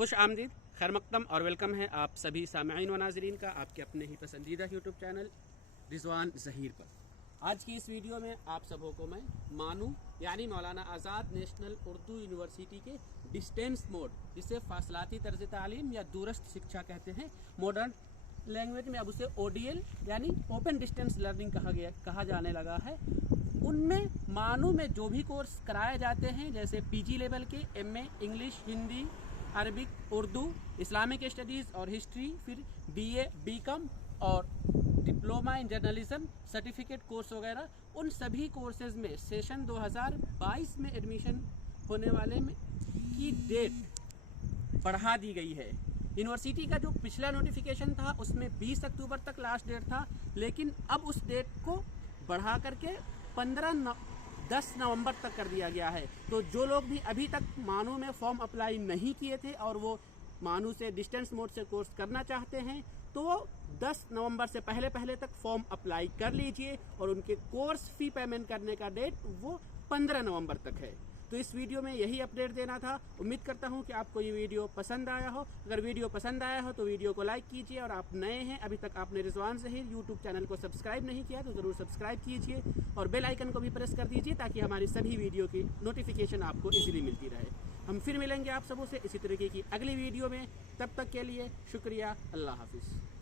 खुश आमदीद, खैर मकदम और वेलकम है आप सभी सामईन व नाज़रीन का आपके अपने ही पसंदीदा यूट्यूब चैनल रिजवान ज़हीर पर। आज की इस वीडियो में आप सबों को मैं मानू यानी मौलाना आज़ाद नेशनल उर्दू यूनिवर्सिटी के डिस्टेंस मोड, जिसे फासलाती तर्ज तालीम या दूरस्थ शिक्षा कहते हैं, मॉडर्न लैंग्वेज में अब उसे ODL यानी ओपन डिस्टेंस लर्निंग कहा जाने लगा है। उनमें मानू में जो भी कोर्स कराए जाते हैं, जैसे PG लेवल के MA English, Hindi, Arabic, Urdu, Islamic studies और हिस्ट्री, फिर BA, BCom और diploma in journalism, certificate course वगैरह, उन सभी कोर्सेज में सेशन 2022 में एडमिशन होने वाले में की डेट बढ़ा दी गई है। यूनिवर्सिटी का जो पिछला नोटिफिकेशन था उसमें 20 अक्टूबर तक लास्ट डेट था, लेकिन अब उस डेट को बढ़ा करके 10 नवंबर तक कर दिया गया है। तो जो लोग भी अभी तक मानू में फॉर्म अप्लाई नहीं किए थे और वो मानू से डिस्टेंस मोड से कोर्स करना चाहते हैं, तो वो 10 नवंबर से पहले तक फॉर्म अप्लाई कर लीजिए और उनके कोर्स फी पेमेंट करने का डेट वो 15 नवंबर तक है। तो इस वीडियो में यही अपडेट देना था। उम्मीद करता हूं कि आपको ये वीडियो पसंद आया हो। अगर वीडियो पसंद आया हो तो वीडियो को लाइक कीजिए, और आप नए हैं, अभी तक आपने रिजवान ज़हीर यूट्यूब चैनल को सब्सक्राइब नहीं किया तो ज़रूर सब्सक्राइब कीजिए और बेल आइकन को भी प्रेस कर दीजिए ताकि हमारी सभी वीडियो की नोटिफिकेशन आपको ईजिली मिलती रहे। हम फिर मिलेंगे आप सबों से इसी तरीके की अगली वीडियो में। तब तक के लिए शुक्रिया। अल्लाह हाफिज़।